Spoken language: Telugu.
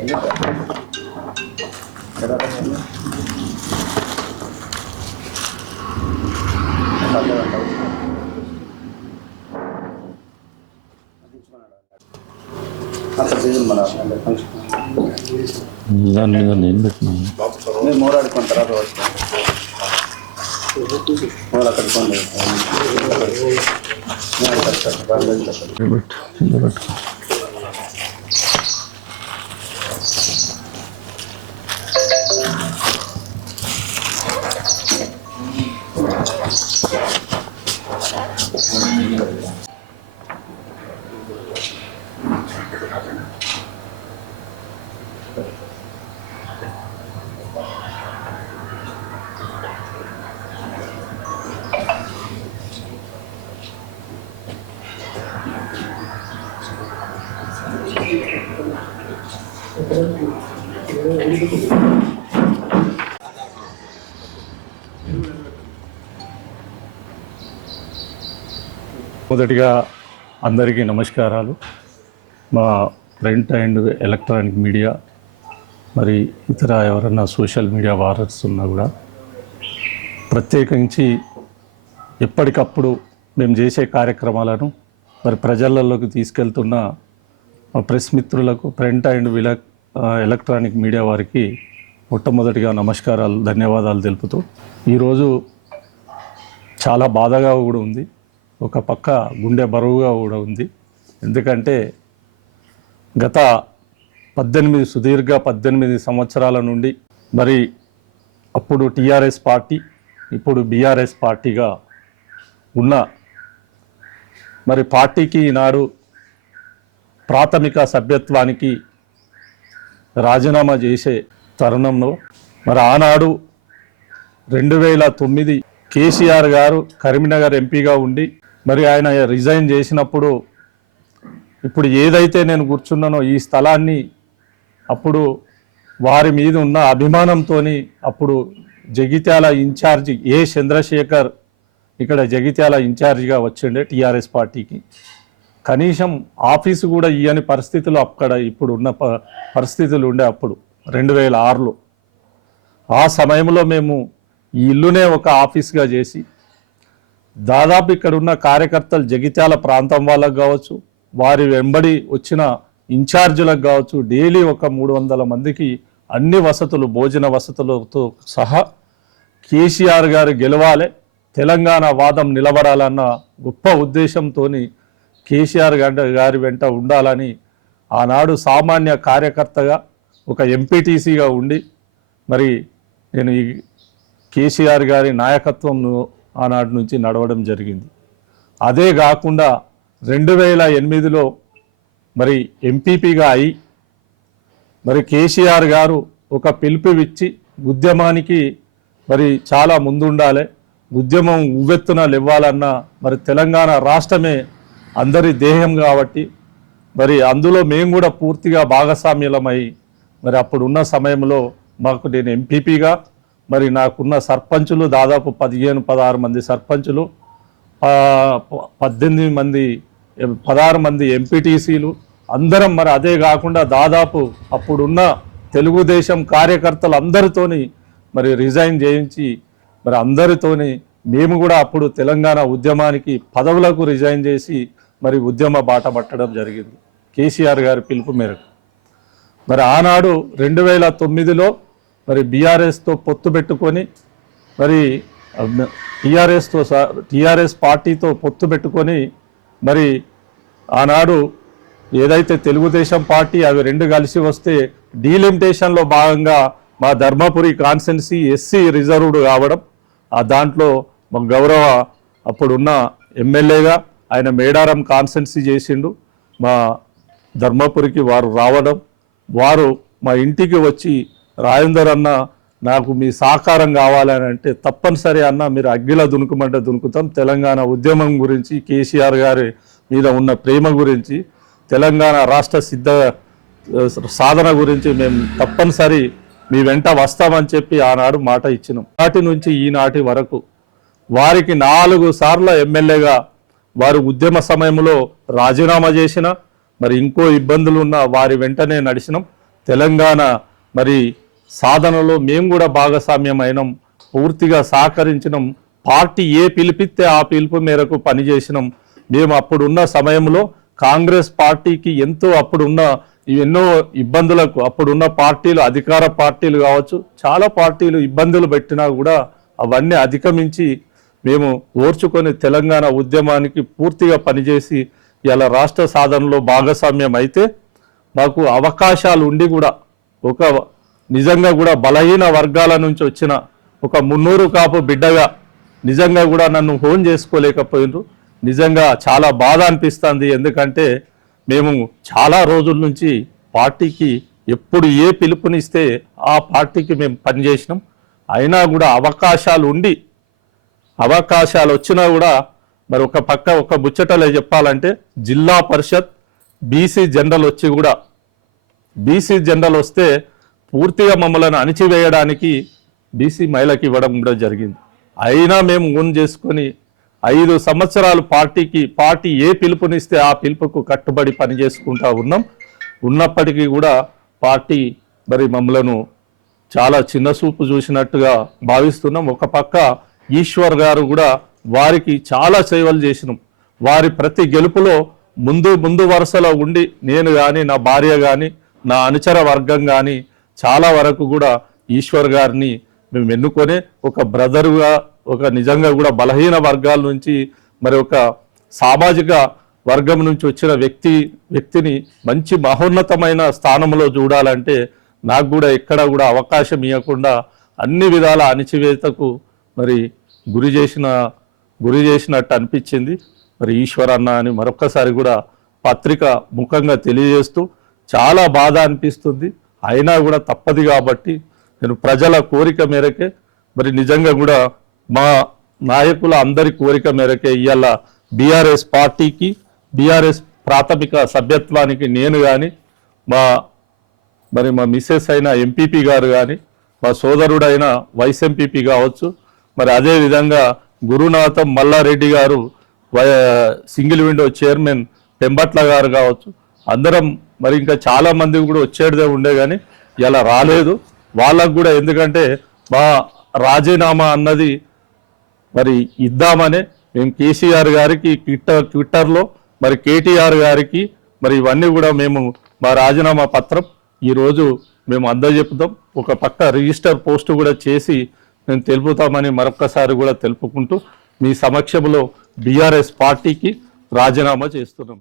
దాని మీద నేను పెట్టినాను. మీరు మూడాడుకున్న తర్వాత వస్తాను. మొదటిగా అందరికీ నమస్కారాలు. మా ప్రింట్ అండ్ ఎలక్ట్రానిక్ మీడియా మరి ఇతర ఎవరన్నా సోషల్ మీడియా వారర్స్ ఉన్నా కూడా ప్రత్యేకించి ఎప్పటికప్పుడు మేము చేసే కార్యక్రమాలను మరి ప్రజలలోకి తీసుకెళ్తున్న మా ప్రెస్ మిత్రులకు ప్రింట్ అండ్ ఎలక్ట్రానిక్ మీడియా వారికి మొట్టమొదటిగా నమస్కారాలు, ధన్యవాదాలు తెలుపుతూ ఈరోజు చాలా బాధగా కూడా ఉంది, ఒక పక్క గుండె బరువుగా కూడా ఉంది. ఎందుకంటే గత 18 సంవత్సరాల నుండి మరి అప్పుడు టీఆర్ఎస్ పార్టీ, ఇప్పుడు బీఆర్ఎస్ పార్టీగా ఉన్న మరి పార్టీకి ఈనాడు ప్రాథమిక సభ్యత్వానికి రాజీనామా చేసే తరుణంలో మరి ఆనాడు 2009 కేసీఆర్ గారు కరీంనగర్ ఎంపీగా ఉండి మరి ఆయన రిజైన్ చేసినప్పుడు ఇప్పుడు ఏదైతే నేను కూర్చున్నానో ఈ స్థలాన్ని అప్పుడు వారి మీద ఉన్న అభిమానంతో అప్పుడు జగిత్యాల ఇన్ఛార్జి చంద్రశేఖర్ ఇక్కడ జగిత్యాల ఇన్ఛార్జిగా వచ్చిండే టీఆర్ఎస్ పార్టీకి. కనీసం ఆఫీసు కూడా ఇయ్యని పరిస్థితులు అక్కడ ఇప్పుడు ఉన్న పరిస్థితులు ఉండే అప్పుడు 2006లో. ఆ సమయంలో మేము ఈ ఇల్లునే ఒక ఆఫీస్గా చేసి దాదాపు ఇక్కడ ఉన్న కార్యకర్తలు జగిత్యాల ప్రాంతం వాళ్ళకు కావచ్చు, వారి వెంబడి వచ్చిన ఇన్ఛార్జీలకు కావచ్చు, డైలీ ఒక 300 మందికి అన్ని వసతులు, భోజన వసతులతో సహా కేసీఆర్ గారు గెలవాలి, తెలంగాణ వాదం నిలబడాలన్న గొప్ప ఉద్దేశంతో కేసీఆర్ గారి వెంట ఉండాలని ఆనాడు సామాన్య కార్యకర్తగా ఒక ఎంపీటీసీగా ఉండి మరి నేను ఈ కేసీఆర్ గారి నాయకత్వంను ఆనాటి నుంచి నడవడం జరిగింది. అదే కాకుండా 2008లో మరి ఎంపీపీగా అయి మరి కేసీఆర్ గారు ఒక పిలుపు ఇచ్చి ఉద్యమానికి మరి చాలా ముందుండాలి, ఉద్యమం ఉవ్వెత్తున లేవాలన్న మరి తెలంగాణ రాష్ట్రమే అందరి దేహం కాబట్టి మరి అందులో మేము కూడా పూర్తిగా భాగస్వామ్యులమై మరి అప్పుడున్న సమయంలో మాకు నేను ఎంపీపీగా మరి నాకున్న సర్పంచులు దాదాపు 16 మంది సర్పంచులు, 16 మంది ఎంపీటీసీలు అందరం మరి అదే కాకుండా దాదాపు అప్పుడున్న తెలుగుదేశం కార్యకర్తలు అందరితోని మరి రిజైన్ చేయించి మరి అందరితోని మేము కూడా అప్పుడు తెలంగాణ ఉద్యమానికి పదవులకు రిజైన్ చేసి మరి ఉద్యమ బాట పట్టడం జరిగింది కేసీఆర్ గారి పిలుపు మేరకు. మరి ఆనాడు 2009లో మరి బీఆర్ఎస్తో పొత్తు పెట్టుకొని మరి టీఆర్ఎస్ పార్టీతో పొత్తు పెట్టుకొని మరి ఆనాడు ఏదైతే తెలుగుదేశం పార్టీ అవి రెండు కలిసి వస్తే డీలిమిటేషన్లో భాగంగా మా ధర్మపురి కాన్స్టిట్యున్సీ ఎస్సీ రిజర్వ్డ్ కావడం, ఆ దాంట్లో మా గౌరవ అప్పుడున్న ఎమ్మెల్యేగా ఆయన మేడారం కాన్స్టిట్యున్సీ చేసిండు, మా ధర్మపురికి వారు రావడం, వారు మా ఇంటికి వచ్చి రాజేందర్ అన్న నాకు మీ సహకారం కావాలని అంటే తప్పనిసరి అన్న మీరు అగ్గిలా దునుకుమంటే దునుకుతాం, తెలంగాణ ఉద్యమం గురించి కేసీఆర్ గారి మీద ఉన్న ప్రేమ గురించి తెలంగాణ రాష్ట్ర సాధన గురించి మేము తప్పనిసరి మీ వెంట వస్తామని చెప్పి ఆనాడు మాట ఇచ్చినాం. నాటి నుంచి ఈనాటి వరకు వారికి 4 సార్లు ఎమ్మెల్యేగా వారు ఉద్యమ సమయంలో రాజీనామా చేసిన మరి ఇంకో ఇబ్బందులు ఉన్న వారి వెంటనే నడిచినాం. తెలంగాణ మరి సాధనలో మేము కూడా భాగస్వామ్యం అయినాం, పూర్తిగా సహకరించినాం. పార్టీ ఏ పిలిపిస్తే ఆ పిలుపు మేరకు పనిచేసినాం. మేము అప్పుడున్న సమయంలో కాంగ్రెస్ పార్టీకి అప్పుడున్న ఎన్నో ఇబ్బందులకు అప్పుడున్న పార్టీలు, అధికార పార్టీలు కావచ్చు, చాలా పార్టీలు ఇబ్బందులు పెట్టినా కూడా అవన్నీ అధిగమించి మేము ఓర్చుకొని తెలంగాణ ఉద్యమానికి పూర్తిగా పనిచేసి ఇలా రాష్ట్ర సాధనలో భాగస్వామ్యం అయితే మాకు అవకాశాలు ఉండి కూడా నిజంగా కూడా బలహీన వర్గాల నుంచి వచ్చిన ఒక 300 కాపు బిడ్డగా నిజంగా కూడా నన్ను హోన్ చేసుకోలేకపోయినారు. నిజంగా చాలా బాధ అనిపిస్తుంది. ఎందుకంటే మేము చాలా రోజుల నుంచి పార్టీకి ఎప్పుడు ఏ పిలుపునిస్తే ఆ పార్టీకి మేము పనిచేసినాం. అయినా కూడా అవకాశాలు వచ్చినా కూడా మరి ఒక ముచ్చటలే చెప్పాలంటే జిల్లా పరిషత్ బీసీ జనరల్ వస్తే పూర్తిగా మమ్మల్ని అణిచివేయడానికి బీసీ మహిళకి ఇవ్వడం కూడా జరిగింది. అయినా మేము ఓన్ చేసుకొని 5 సంవత్సరాలు పార్టీ ఏ పిలుపునిస్తే ఆ పిలుపుకు కట్టుబడి పనిచేసుకుంటా ఉన్నాం. ఉన్నప్పటికీ కూడా పార్టీ మరి మమ్మలను చాలా చిన్న చూపు చూసినట్టుగా భావిస్తున్నాం. ఒక పక్క ఈశ్వర్ గారు కూడా వారికి చాలా సేవలు చేసినాం. వారి ప్రతి గెలుపులో ముందు వరుసలో ఉండి నేను కానీ, నా భార్య కానీ, నా అనుచర వర్గం కానీ చాలా వరకు కూడా ఈశ్వర్ గారిని మేము ఎన్నుకొని ఒక బ్రదరుగా, ఒక నిజంగా కూడా బలహీన వర్గాల నుంచి మరి ఒక సామాజిక వర్గం నుంచి వచ్చిన వ్యక్తిని మంచి మహోన్నతమైన స్థానంలో చూడాలంటే నాకు కూడా ఎక్కడ కూడా అవకాశం ఇవ్వకుండా అన్ని విధాల అణిచివేతకు మరి గురి చేసినట్టు అనిపించింది. మరి ఈశ్వర్ అన్న అని మరొక్కసారి కూడా పత్రిక ముఖంగా తెలియజేస్తూ చాలా బాధ అనిపిస్తుంది. అయినా కూడా తప్పదు కాబట్టి నేను ప్రజల కోరిక మేరకే మరి నిజంగా కూడా మా నాయకుల అందరి కోరిక మేరకే ఇవాళ బీఆర్ఎస్ పార్టీకి, బీఆర్ఎస్ ప్రాథమిక సభ్యత్వానికి నేను కానీ, మా మిస్సెస్ అయిన ఎంపీపీ గారు కానీ, మా సోదరుడైన వైస్ ఎంపీపీ కావచ్చు, మరి అదేవిధంగా గురునాథం మల్లారెడ్డి గారు సింగిల్ విండో చైర్మన్ పెంబట్ల గారు కావచ్చు, అందరం మరి ఇంకా చాలా మంది కూడా వచ్చేదే ఉండే కానీ ఇలా రాలేదు. వాళ్ళకు కూడా ఎందుకంటే మా రాజీనామా అన్నది మరి ఇద్దామనే మేము కేసీఆర్ గారికి ట్విట్టర్లో మరి కేటీఆర్ గారికి మరి ఇవన్నీ కూడా మేము మా రాజీనామా పత్రం ఈరోజు మేము అందజెప్పుదాం. ఒక పక్క రిజిస్టర్ పోస్ట్ కూడా చేసి మేము తెలుపుతామని మరొక్కసారి కూడా తెలుపుకుంటూ మీ సమక్షంలో బీఆర్ఎస్ పార్టీకి రాజీనామా చేస్తున్నాం.